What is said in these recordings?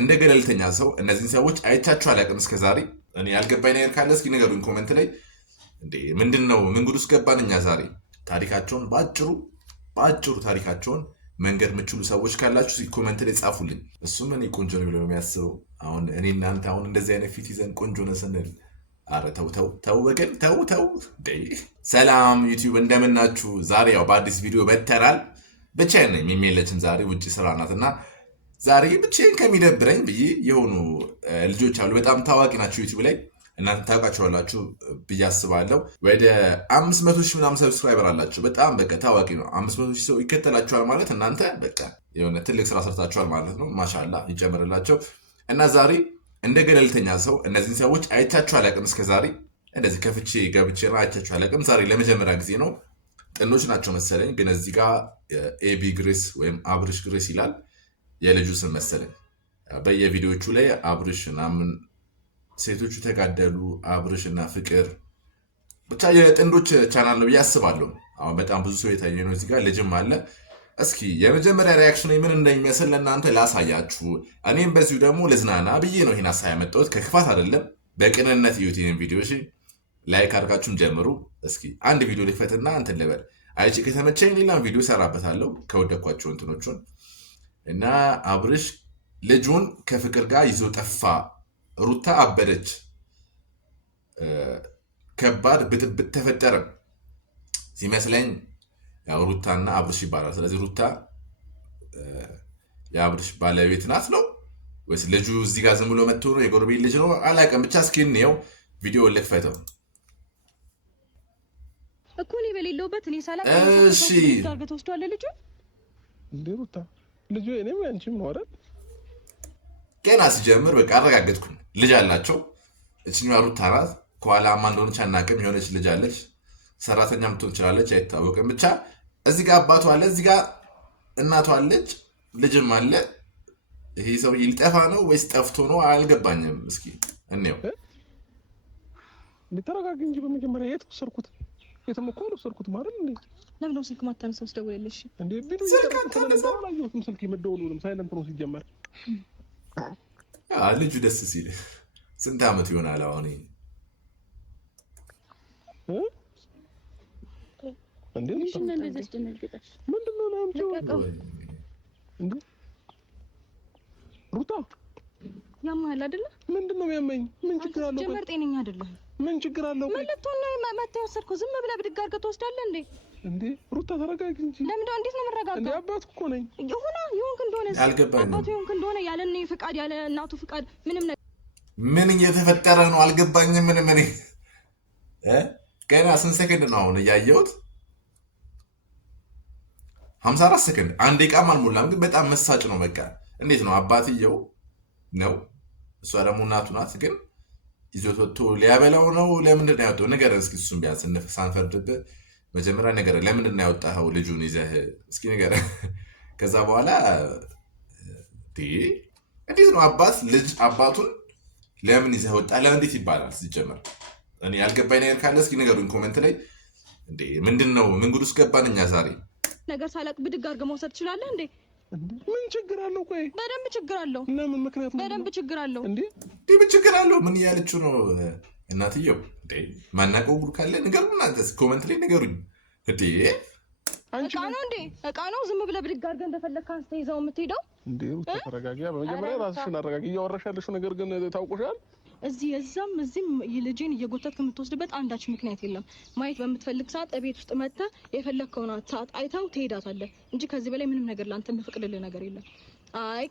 እንደ ገለልተኛ ሰው እነዚህን ሰዎች አይቻችሁ አላውቅም እስከዛሬ። እኔ ያልገባኝ ነገር ካለ እስኪ ንገሩኝ ኮመንት ላይ። እንዴ ምንድን ነው? ምን ጉድ ውስጥ ገባን እኛ ዛሬ? ታሪካቸውን በአጭሩ ታሪካቸውን መንገድ የምችሉ ሰዎች ካላችሁ ኮመንት ላይ ጻፉልኝ። እሱም እኔ ቆንጆ ነው ብሎ የሚያስበው አሁን እኔ እናንተ አሁን እንደዚህ አይነት ፊት ይዘን ቆንጆ ነው ስንል፣ አረ ተው ወገን ተው። ሰላም ዩቲዩብ እንደምናችሁ? ዛሬ ያው በአዲስ ቪዲዮ መተናል። ብቻዬን ነኝ፣ የሚመለችም ዛሬ ውጭ ስራ ናት እና ዛሬ ብቻዬን ከሚደብረኝ ብዬ የሆኑ ልጆች አሉ፣ በጣም ታዋቂ ናቸው ዩቲዩብ ላይ፣ እናንተ ታውቃቸዋላችሁ ብዬ አስባለሁ። ወደ 500 ሺህ ምናምን ሰብስክራይበር አላቸው። በጣም በቃ ታዋቂ ነው። 500 ሺህ ሰው ይከተላቸዋል ማለት እናንተ በቃ የሆነ ትልቅ ስራ ሰርታችኋል ማለት ነው። ማሻላ ይጨምርላቸው። እና ዛሬ እንደ ገለልተኛ ሰው እነዚህን ሰዎች አይቻችሁ አላውቅም እስከዛሬ። እንደዚህ ከፍቼ ገብቼ አይቻችሁ አላውቅም። ዛሬ ለመጀመሪያ ጊዜ ነው። ጥንዶች ናቸው መሰለኝ፣ ግን እዚህ ጋር ኤቢ ግሬስ ወይም አብርሽ ግሬስ ይላል የልጁ ስም መሰለኝ። በየቪዲዮቹ ላይ አብርሽ ምናምን ሴቶቹ ተጋደሉ፣ አብርሽ እና ፍቅር፣ ብቻ የጥንዶች ቻናል ነው ብዬ አስባለሁ። አሁን በጣም ብዙ ሰው የታየ ነው። እዚህ ጋር ልጅም አለ። እስኪ የመጀመሪያ ሪያክሽን ምን እንደሚመስል ለእናንተ ላሳያችሁ። እኔም በዚሁ ደግሞ ልዝናና ብዬ ነው ይህን ሀሳብ ያመጣሁት። ከክፋት አይደለም፣ በቅንነት እዩት ይህን ቪዲዮ። እሺ ላይክ አድርጋችሁን ጀምሩ። እስኪ አንድ ቪዲዮ ልክፈትና እንትን ልበል። አይቼ ከተመቸኝ ሌላም ቪዲዮ ሰራበታለሁ ከወደኳቸው እንትኖቹን። እና አብርሽ ልጁን ከፍቅር ጋር ይዞ ጠፋ፣ ሩታ አበደች፣ ከባድ ብጥብጥ ተፈጠረ ሲመስለኝ። ያው ሩታና አብርሽ ይባላል። ስለዚህ ሩታ የአብርሽ ባለቤት ናት ነው ወይስ ልጁ እዚህ ጋር ዝም ብሎ መጥቶ ነው? የጎረቤት ልጅ ነው አላውቅም። ብቻ እስኪ እንየው፣ ቪዲዮ ልክፈተው እኮ እኔ በሌለውበት እኔ ሳላ እሺ ታርገት ወስዷል ልጁ እንዴ ሩታ ልጁ እኔም ያንቺም ነው አይደል? ገና ሲጀምር በቃ አረጋገጥኩኝ። ልጅ አላቸው። እችኛዋ ሩታ ናት። ከኋላ ማን እንደሆነች አናውቅም። የሆነች ልጅ አለች። ሰራተኛ ምትሆን ትችላለች፣ አይታወቅም። ብቻ እዚህ ጋር አባቷ አለ፣ እዚህ ጋር እናቷ አለች፣ ልጅም አለ። ይሄ ሰው ሊጠፋ ነው ወይስ ጠፍቶ ነው አልገባኝም። እስኪ እንየው። ተረጋጊ እንጂ በመጀመሪያ የት ወሰድኩት? የትም እኮ አልወሰድኩትም አይደል እንዴ? ለምን ነው ስልክ ማታነሳው? ስደውልልሽ እንዴ ቢዱ ይተረከተለና አላየሁትም። ስልክ የምትደውሉንም ሳይለንት ነው ሲጀመር። ልጁ ደስ ሲል ስንት ዓመት ይሆናል አሁን? እንዴ ምንድነው ነው እንዴ ሩታ ያማል አይደለ? ምንድነው የሚያመኝ? ምን ችግር አለው? ጀመር ጤነኛ አይደለም። ምን ችግር አለው? ማለት ነው መተው ወሰድኩ። ዝም ብለህ ብድግ አድርገህ ትወስዳለህ እንዴ? እንዴ ሩታ ተረጋጊ እንጂ። ለምን እንዴት ነው የምረጋጋው? እንዴ አባት እኮ ነኝ። ይሁን እንደሆነ አልገባኝም። አባቱ ይሁን እንደሆነ ያለ እኔ ፍቃድ ያለ እናቱ ፍቃድ ምንም ነገር ምን እየተፈጠረ ነው አልገባኝም። ምን ገና ስንት ሰከንድ ነው አሁን እያየሁት? 54 ሰከንድ፣ አንድ ደቂቃም አልሞላም። ግን በጣም መሳጭ ነው። በቃ እንዴት ነው አባትየው ነው፣ እሷ ደግሞ እናቱ ናት። ግን ይዞት ወጥቶ ሊያበላው ነው። ለምንድን ነው ያወጣው? ንገረን እስኪ። እሱም ቢያንስ ሳንፈርድብህ መጀመሪያ ንገረን። ለምንድን ነው ያወጣኸው ልጁን ይዘህ? እስኪ ንገረን። ከዛ በኋላ እንዴት ነው አባት ልጅ አባቱን ለምን ይዘህ ወጣ? ለምን እንዴት ይባላል ሲጀመር? እኔ ያልገባኝ ነገር ካለ እስኪ ንገሩኝ ኮመንት ላይ። እንዴ ምንድን ነው? ምን ጉድ ውስጥ ገባን እኛ ዛሬ? ነገር ሳላቅ ብድግ አድርገህ መውሰድ ትችላለህ እንዴ? ምን ችግር አለው? ቆይ በደንብ ችግር አለው። ለምን ምክንያት ነው? በደንብ ችግር አለው። እንዴ ምን ችግር አለው? ምን እያለችው ነው እናትየው? እንዴ ማናውቀው ጉድ ካለ ንገሩን እናንተ ኮመንት ላይ ንገሩኝ። እንዴ እቃ ነው እንዴ? እቃ ነው። ዝም ብለህ ብድግ አድርገህ እንደፈለግህ አንስተህ ይዘው የምትሄደው? እንዴ ሩታ ተረጋጊ። በመጀመሪያ ራስሽን አረጋጊ። እያወራሽ ያለሽው ነገር ግን ታውቆሻል። እዚህም ልጄን እየጎተትክ የምትወስድበት አንዳች ምክንያት የለም። ማየት በምትፈልግ ሰዓት እቤት ውስጥ መጥተህ የፈለግከውን ሰዓት አይተው ትሄዳታለህ እንጂ ከዚህ በላይ ምንም ነገር ለአንተ የምፈቅድልህ ነገር የለም። አይ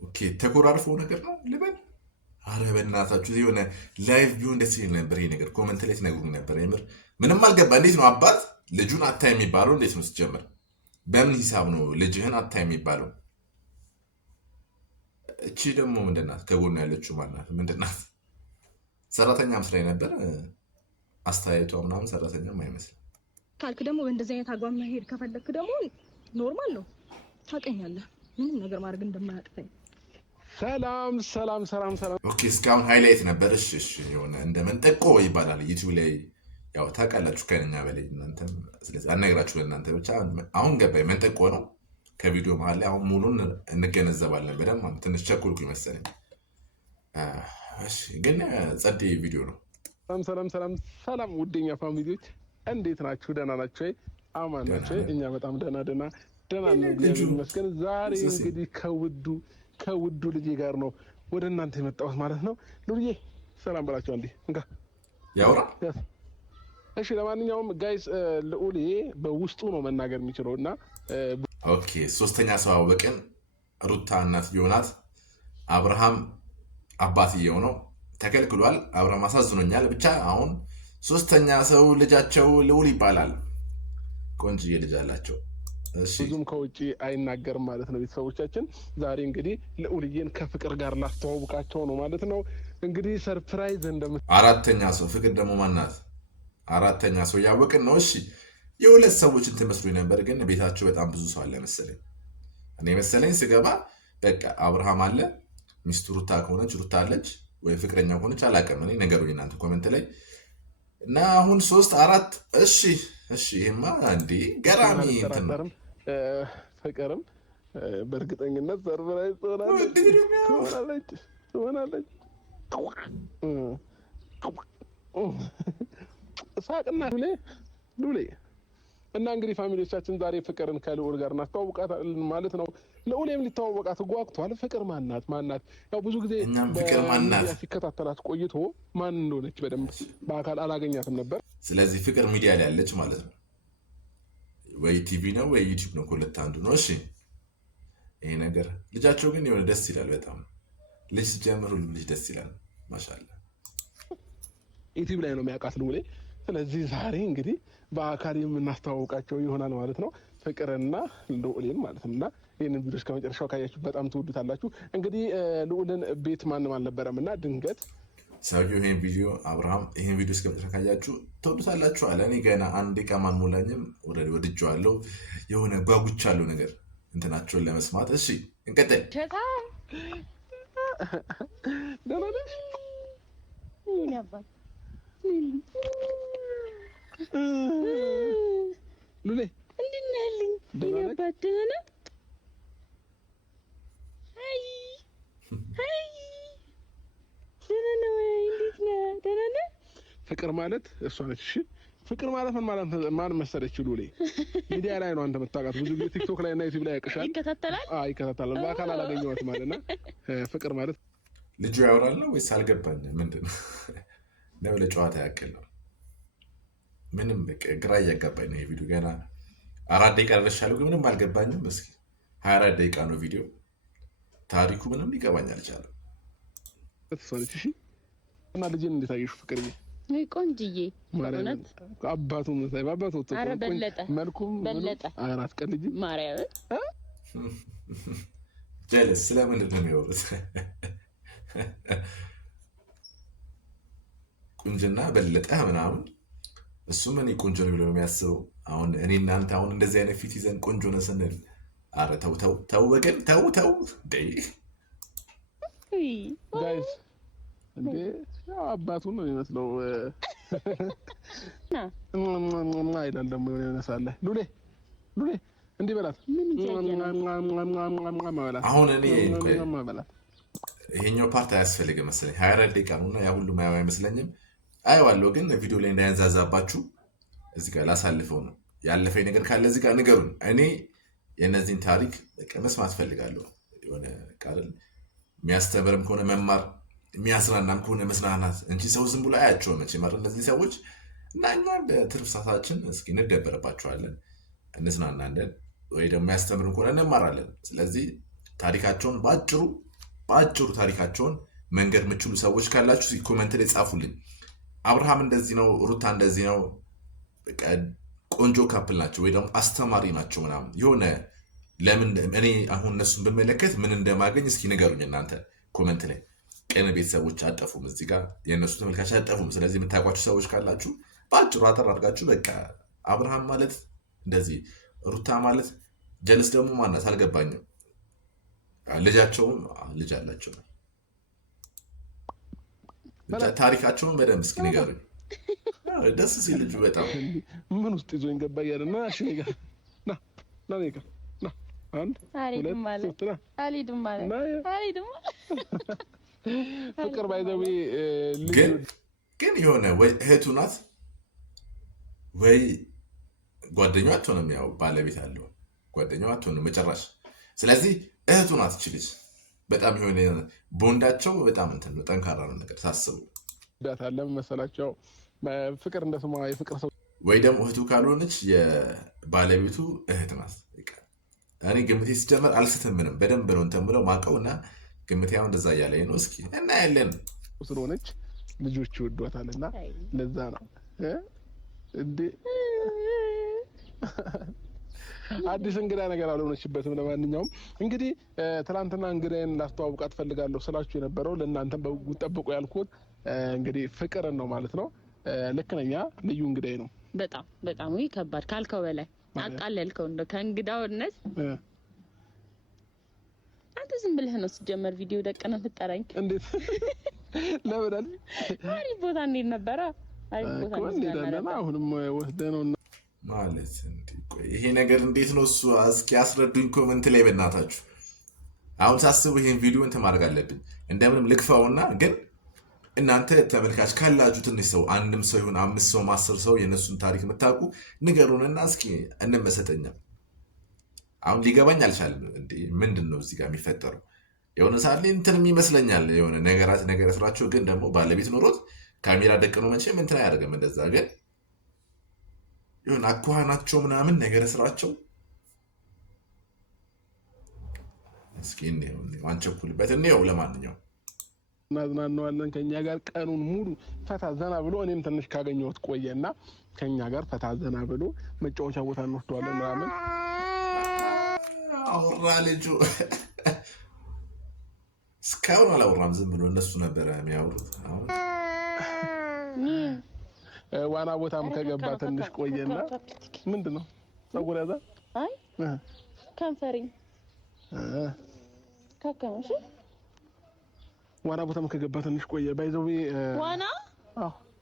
ኦኬ፣ ተኮራርፎ ነገር ነው ልበል። አረ በእናታችሁ የሆነ ላይቭ ቢሆን ደስ ይል ነበር። ይሄ ነገር ኮመንት ላይ ትነግሩኝ ነበር። የምር ምንም አልገባ። እንዴት ነው አባት ልጁን አታ የሚባለው? እንዴት ነው ሲጀመር? በምን ሂሳብ ነው ልጅህን አታ የሚባለው? እቺ ደግሞ ምንድን ናት? ከጎኑ ያለችው ማናት? ምንድን ናት? ሰራተኛ መስላኝ ነበር አስተያየቷ ምናምን። ሰራተኛም አይመስልም ካልክ ደግሞ በእንደዚህ አይነት አግባብ መሄድ ከፈለክ ደግሞ ኖርማል ነው። ታውቀኛለህ ምንም ነገር ማድረግ እንደማያቅተኝ። ሰላም። ኦኬ እስካሁን ሃይላይት ነበር። እሺ የሆነ እንደ መንጠቆ ይባላል ዩቲዩብ ላይ። ያው ታውቃላችሁ ከእኛ በላይ እናንተም። ስለዚህ አነግራችሁ ለእናንተ ብቻ። አሁን ገባኝ። መንጠቆ ነው ከቪዲዮ መሀል ላይ አሁን ሙሉን እንገነዘባለን በደንብ። ትንሽ ቸኩልኩ ይመሰለኝ፣ ግን ጸዴ ቪዲዮ ነው። ሰላም ውደኛ ፋሚሊዎች እንዴት ናችሁ? ደህና ናቸው? አማን ናቸው? እኛ በጣም ደህና ነው፣ እግዚአብሔር ይመስገን። ዛሬ እንግዲህ ከውዱ ልጄ ጋር ነው ወደ እናንተ የመጣሁት ማለት ነው። ሉልዬ ሰላም በላቸው አንዴ እንካ ያውራ። እሺ ለማንኛውም ጋይስ ልዑል በውስጡ ነው መናገር የሚችለው እና ኦኬ፣ ሶስተኛ ሰው አወቅን። ሩታ እናትየው ናት፣ አብርሃም አባትየው ነው። ተከልክሏል። አብርሃም አሳዝኖኛል። ብቻ አሁን ሶስተኛ ሰው ልጃቸው ልዑል ይባላል። ቆንጅዬ ልጅ አላቸው። ብዙም ከውጭ አይናገርም ማለት ነው። ቤተሰቦቻችን ዛሬ እንግዲህ ልዑልዬን ከፍቅር ጋር ላስተዋውቃቸው ነው ማለት ነው። እንግዲህ ሰርፕራይዝ አራተኛ ሰው ፍቅር ደግሞ ማናት? አራተኛ ሰው እያወቅን ነው። እሺ የሁለት ሰዎችን ትመስሉኝ ነበር፣ ግን ቤታቸው በጣም ብዙ ሰው አለ መሰለኝ። እኔ መሰለኝ ስገባ በቃ አብርሃም አለ፣ ሚስቱ ሩታ ከሆነች ሩታ አለች፣ ወይም ፍቅረኛ ከሆነች አላውቅም። እኔ ነገሩኝ እናንተ ኮሜንት ላይ እና አሁን 3 4 እሺ ይሄማ እንዴ ገራሚ እንትን ነው። ፍቅርም በእርግጠኝነት ሰርፕራይዝ ትሆናለች። ሳቅና ሉሌ እና እንግዲህ ፋሚሊዎቻችን ዛሬ ፍቅርን ከልዑል ጋር እናስተዋውቃታለን ማለት ነው። ልዑልም ሊተዋወቃት ጓጉቷል። ፍቅር ማናት? ያው ብዙ ጊዜ ሲከታተላት ቆይቶ ማን እንደሆነች በደንብ በአካል አላገኛትም ነበር። ስለዚህ ፍቅር ሚዲያ ላይ ያለች ማለት ነው። ወይ ቲቪ ነው ወይ ዩቲዩብ ነው፣ ከሁለት አንዱ ነው። እሺ ይሄ ነገር ልጃቸው ግን የሆነ ደስ ይላል በጣም። ልጅ ሲጀምር ሁሉ ልጅ ደስ ይላል። ማሻአላ ዩቲዩብ ላይ ነው የሚያውቃት ልዑል። ስለዚህ ዛሬ እንግዲህ በአካል የምናስተዋውቃቸው ይሆናል ማለት ነው፣ ፍቅርና ልዑልን ማለት ነው። እና ይህንን ቪዲዮ እስከ መጨረሻው ካያችሁ በጣም ትወዱታላችሁ። እንግዲህ ልዑልን ቤት ማንም አልነበረም እና ድንገት ሰውዬው ይሄን ቪዲዮ አብርሃም ይሄን ቪዲዮ እስከ መጨረሻ ካያችሁ ትወዱታላችሁ አለ። እኔ ገና አንድ ደቂቃ አልሞላኝም ወድጄዋለሁ። የሆነ ጓጉቻለሁ ነገር እንትናቸውን ለመስማት። እሺ እንቀጥል። ሉሌ እንዴት ነህ? ደህና ነህ? አይ ደህና ነህ ወይ? እንዴት ነህ? ደህና ነህ? ፍቅር ማለት እሷ ነች። እሺ ፍቅር ማለት ማን መሰለች? ሉሌ ሚዲያ ላይ ነው አንተ የምታውቃት። ብዙ ጊዜ ቲክቶክ ላይ እና ዩቲዩብ ላይ ያውቅሻል። ይከታተላል። በአካል አላገኘኋት ማለት ነው። ፍቅር ማለት ልጁ ያወራል ነው ወይስ አልገባኝም? ምንድን ነው ለጨዋታ ያክል ነው? ምንም ግራ እያጋባኝ ነው። የቪዲዮ ገና 4 ደቂቃ ደርሻለሁ፣ ግን ምንም አልገባኝም። እስኪ 24 ደቂቃ ነው ቪዲዮ። ታሪኩ ምንም ሊገባኝ አልቻለም። እሺ እና ልጅን እንዴት አየሽው? ፍቅር ቆንጅዬ አባቱ መልኩም በለጠ 4 ቀን ልጅ ማርያም ጀለስ ስለምንድን ነው የሚወሩት? ቁንጅና በለጠ ምናምን እሱ ምን ቆንጆ ነው ብሎ የሚያስበው? አሁን እኔ እናንተ አሁን እንደዚህ አይነት ፊት ይዘን ቆንጆ ነው ስንል፣ አረ ተው ወገን ተው ጋይስ። እንዴ አባቱ ነው የሚመስለው አይደል? ደግሞ የሆነ ሳለ ሉሌ እንዲህ በላት። አሁን እኔ ይሄኛው ፓርት አያስፈልግም መሰለኝ። 24 ደቂቃ ነውና ያ ሁሉ ማየው አይመስለኝም። አየዋለሁ ግን ቪዲዮ ላይ እንዳያንዛዛባችሁ እዚህ ጋር ላሳልፈው ነው። ያለፈኝ ነገር ካለ እዚህ ጋር ንገሩን። እኔ የእነዚህን ታሪክ መስማት ፈልጋለሁ። የሆነ ቃል የሚያስተምርም ከሆነ መማር፣ የሚያስራናም ከሆነ መስናናት እንጂ ሰው ዝም ብሎ አያቸውም መቼም አይደል እነዚህ ሰዎች። እና እኛ በትርፍ ሰዓታችን እስኪ እንደበረባቸዋለን፣ እንስናናለን፣ ወይ ደግሞ የሚያስተምርም ከሆነ እንማራለን። ስለዚህ ታሪካቸውን በአጭሩ ታሪካቸውን መንገድ የምችሉ ሰዎች ካላችሁ ኮመንት ላይ ጻፉልኝ። አብርሃም እንደዚህ ነው፣ ሩታ እንደዚህ ነው፣ ቆንጆ ካፕል ናቸው ወይ ደግሞ አስተማሪ ናቸው ምናምን የሆነ ለምን እኔ አሁን እነሱን ብመለከት ምን እንደማገኝ እስኪ ንገሩኝ እናንተ ኮመንት ላይ። ቅን ቤተሰቦች አጠፉም፣ እዚህ ጋር የእነሱ ተመልካች አጠፉም። ስለዚህ የምታውቋቸው ሰዎች ካላችሁ በአጭሩ አጠር አድርጋችሁ በቃ አብርሃም ማለት እንደዚህ፣ ሩታ ማለት ጀልስ ደግሞ ማናት አልገባኝም። ልጃቸውም ልጅ አላቸው። ታሪካቸውን በደንብ እስኪ ንገሩኝ። ደስ ሲል ልጁ በጣም ምን ውስጥ ይዞኝ ገባ እያለ ና እሺ፣ ና አንድ አልሄድም ማለት አልሄድም ማለት አልሄድም ፍቅር ባይዘው ግን የሆነ ወይ እህቱ ናት ወይ ጓደኛዋ አትሆንም። ያው ባለቤት አለው ጓደኛዋ አትሆንም መጨረሻ። ስለዚህ እህቱ ናት እቺ ልጅ። በጣም የሆነ ቦንዳቸው በጣም እንትን ነው፣ ጠንካራ ነው ነገር ሳስቡ ዳታለ መሰላቸው። ፍቅር እንደስማ የፍቅር ሰው ወይ ደግሞ እህቱ ካልሆነች የባለቤቱ እህት ናት። እኔ ግምቴ ሲጀመር አልስትም ምንም በደንብ ነው እንትን ብለው ማቀውና ግምቴ አሁን እንደዛ እያለኝ ነው። እስኪ እናያለን። ስለሆነች ልጆች ይወዷታልና ለዛ ነው እንዴ አዲስ እንግዳ ነገር አልሆነችበትም። ለማንኛውም እንግዲህ ትናንትና እንግዳዬን ላስተዋውቃት ፈልጋለሁ ስላችሁ የነበረው ለእናንተም በጉጉት ጠብቁ ያልኩት እንግዲህ ፍቅርን ነው ማለት ነው። ልክ ነኝ? ልዩ እንግዳዬ ነው። በጣም በጣም ከባድ ካልከው በላይ አቃለልከው። እንደው ከእንግዳውነት አንተ ዝም ብለህ ነው ሲጀመር ቪዲዮ ደቀነ ፍጠራኝ። እንዴት ለበዳል አሪፍ ቦታ እንዴት ነበረ? አሪፍ ቦታ እንዴት አሁንም ወስደህ ነው ማለት እንዴ? ይሄ ነገር እንዴት ነው እሱ? እስኪ አስረዱኝ ኮሜንት ላይ በእናታችሁ። አሁን ሳስቡ ይሄን ቪዲዮ እንትን ማድረግ አለብኝ እንደምንም ልክፋውና፣ ግን እናንተ ተመልካች ካላችሁ ትንሽ ሰው አንድም ሰው ይሁን 5 ሰው 10 ሰው የነሱን ታሪክ የምታውቁ ንገሩንና እስኪ እንመሰጠኛ። አሁን ሊገባኝ አልቻለም። እንዴ ምንድን ነው እዚህ ጋር የሚፈጠረው? የሆነ ሰዓት ላይ እንትንም ይመስለኛል የሆነ ነገር ስራቸው፣ ግን ደግሞ ባለቤት ኖሮት ካሜራ ደቅኖ መቼም እንትን አያደርግም እንደዛ። ግን ይሁን አኳኋናቸው ምናምን ነገር ስራቸው እስኪ እንየው አንቸኩልበት እንየው። ለማንኛውም እናዝናናዋለን ከኛ ጋር ቀኑን ሙሉ ፈታ ዘና ብሎ እኔም ትንሽ ካገኘሁት ቆየና ከኛ ጋር ፈታ ዘና ብሎ መጫወቻ ቦታ እንወስደዋለን ምናምን አውራ ልጁ እስካሁን አላወራም። ዝም ብሎ እነሱ ነበረ የሚያወሩት። አሁን ዋና ቦታም ከገባ ትንሽ ቆየና ምንድነው ፀጉር ያዛ አይ ከንፈሪ ካከመሽ ዋና ቦታም ከገባ ትንሽ ቆየ። ባይዘው ዋና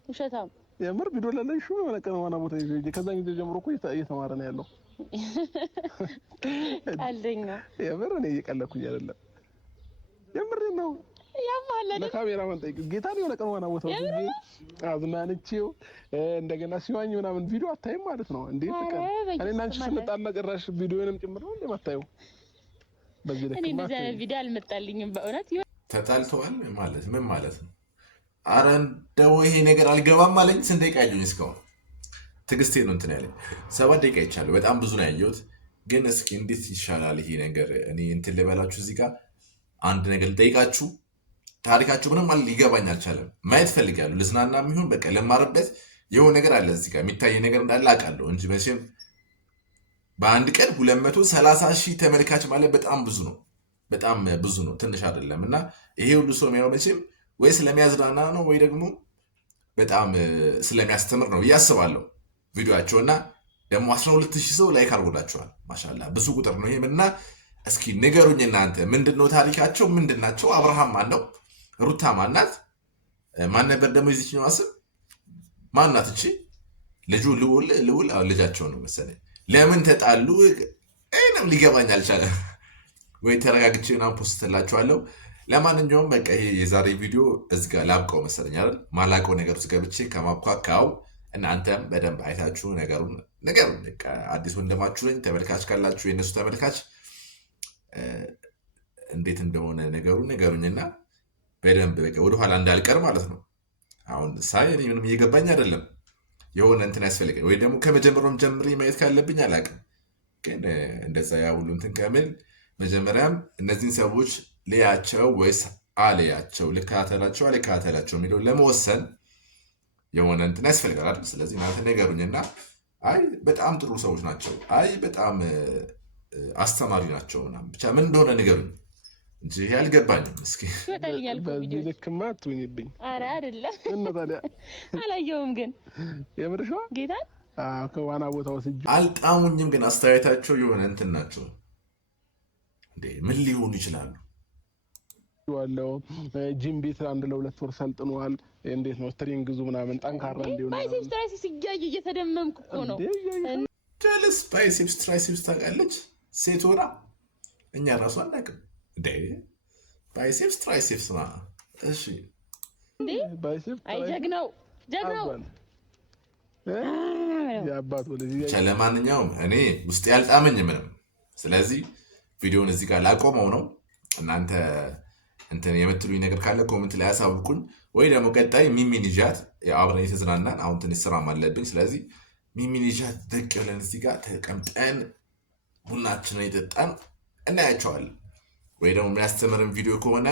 ውሸታም የምር ቪዲዮ ላይ ሹ የሆነ ዋና ቦታ ይዤ ከዛን ጊዜ ጀምሮ እኮ እየተማረ ነው ያለው። አለኛ የምር እኔ እየቀለኩኝ አይደለም፣ የምር ነው። ያማለለ ለካሜራ ማንጠይቅ ጌታ ነው። የሆነ ዋና ቦታ ይዤ አዝናንቼው እንደገና ሲዋኝ ምናምን ቪዲዮ አታይም ማለት ነው እንዴ? ፍቅር እኔ እና አንቺ ስንጣላ ጭራሽ ቪዲዮንም ጭምር ነው እንደማታዩ። በዚህ ልክ እኔ እንደዛ ቪዲዮ አልመጣልኝም በእውነት። ተጣልተዋል ማለት ምን ማለት ነው? አረ እንደው ይሄ ነገር አልገባም አለኝ። ስንት ደቂቃ ያየሁኝ እስካሁን ትዕግስቴ ነው እንትን ያለኝ 7 ደቂቃ ይቻላል። በጣም ብዙ ነው ያየሁት። ግን እስኪ እንዴት ይሻላል ይሄ ነገር? እኔ እንትን ልበላችሁ እዚህ ጋር አንድ ነገር ልጠይቃችሁ። ታሪካችሁ ምንም ሊገባኝ አልቻለም። ማየት ፈልጋለሁ። ልዝናና የሚሆን በቃ ለማረበት የሆነ ነገር አለ እዚህ ጋር የሚታይ ነገር እንዳለ አውቃለሁ እንጂ መቼም በአንድ ቀን 230,000 ተመልካች ማለት በጣም ብዙ ነው። በጣም ብዙ ነው፣ ትንሽ አይደለም። እና ይሄ ሁሉ ሰው የሚያው መቼም ወይ ስለሚያዝናና ነው ወይ ደግሞ በጣም ስለሚያስተምር ነው እያስባለሁ ቪዲዮቸው። እና ደግሞ 12,000 ሰው ላይክ አድርጎላቸዋል። ማሻላ ብዙ ቁጥር ነው ይሄም። እና እስኪ ንገሩኝ እናንተ ምንድነው ታሪካቸው? ምንድናቸው? አብርሃም ማን ነው? ሩታ ማናት? ማን ነበር ደግሞ የዚህኛው ስም ማናት? እቺ ልጁ ልውል ልጃቸው ነው መሰለኝ። ለምን ተጣሉ? እኔም ሊገባኝ አልቻለም። ወይ ተረጋግቼ ምናምን ፖስትላችኋለሁ። ለማንኛውም በቃ ይሄ የዛሬ ቪዲዮ እዚህ ጋር ላብቀው መሰለኝ አይደል? ማላውቀው ነገር ውስጥ ገብቼ ከማብኳካው እናንተም በደንብ አይታችሁ ነገሩን አዲስ ወንድማችሁ ነኝ። ተመልካች ካላችሁ የእነሱ ተመልካች እንዴት እንደሆነ ነገሩን ንገሩኝና በደንብ በቃ ወደኋላ እንዳልቀር ማለት ነው። አሁን ሳይ ምንም እየገባኝ አይደለም። የሆነ እንትን ያስፈልገኝ ወይ ደግሞ ከመጀመሪያውም ጀምሬ ማየት ካለብኝ አላውቅም። ግን እንደዛ ያ ሁሉ እንትን ከምል መጀመሪያም እነዚህን ሰዎች ልያቸው ወይስ አልያቸው፣ ልከታተላቸው አልከታተላቸው የሚለው ለመወሰን የሆነ እንትን ያስፈልጋል አይደል? ስለዚህ እናንተ ንገሩኝና አይ በጣም ጥሩ ሰዎች ናቸው፣ አይ በጣም አስተማሪ ናቸው ምናምን ብቻ ምን እንደሆነ ንገሩኝ እንጂ አልገባኝም። እስኪ በዚህ ልክማ አትሁኝብኝ። ኧረ አይደለም እና ታዲያ አላየሁም። ግን የምርሿ ጌታ ከዋና ቦታው ስጅ አልጣሙኝም። ግን አስተያየታቸው የሆነ እንትን ናቸው እንዴ? ምን ሊሆኑ ይችላሉ? ዋለው ጂም ቤት 1 ለ2 ወር ሰልጥነዋል። እንዴት ነው ትሬኒንግ ምናምን ጠንካራ እንዲሆን ባይሴፕስ ትራይሴፕስ ሲያይ እየተደመምኩ እኮ ነው። ጀለስ ባይሴፕስ ትራይሴፕስ ታውቃለች ሴት ሆና እኛ ራሱ አናውቅም እንዴ ባይሴፕስ ትራይሴፕስ ማ እሺ እንዴ ባይሴፕስ አይ ጀግናው የአባቱ ልጅ ለማንኛውም እኔ ውስጥ ያልጣመኝ ምንም። ስለዚህ ቪዲዮውን እዚህ ጋር ላቆመው ነው። እናንተ እንትን የምትሉኝ ነገር ካለ ኮሜንት ላይ ያሳውቁኝ፣ ወይ ደግሞ ቀጣይ ሚሚን ይዣት አብረን የተዝናናን አሁን ትንሽ ስራም አለብኝ። ስለዚህ ሚሚን ይዣት ደቅ ብለን እዚህ ጋር ተቀምጠን ቡናችንን የጠጣን እናያቸዋለን። ወይ ደግሞ የሚያስተምርን ቪዲዮ ከሆነ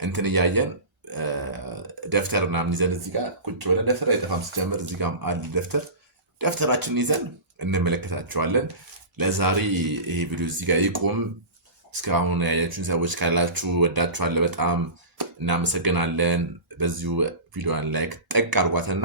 እንትን እያየን ደፍተር ምናምን ይዘን እዚህ ጋር ቁጭ ብለን ደፍተር አይጠፋም ሲጀምር እዚህ ጋር አለ ደፍተራችንን ይዘን እንመለከታቸዋለን። ለዛሬ ይሄ ቪዲዮ እዚህ ጋር ይቆም። እስካሁን ያያችሁን ሰዎች ካላችሁ ወዳችኋለሁ፣ በጣም እናመሰግናለን። በዚሁ ቪዲዮን ላይክ ጠቅ አድርጓትና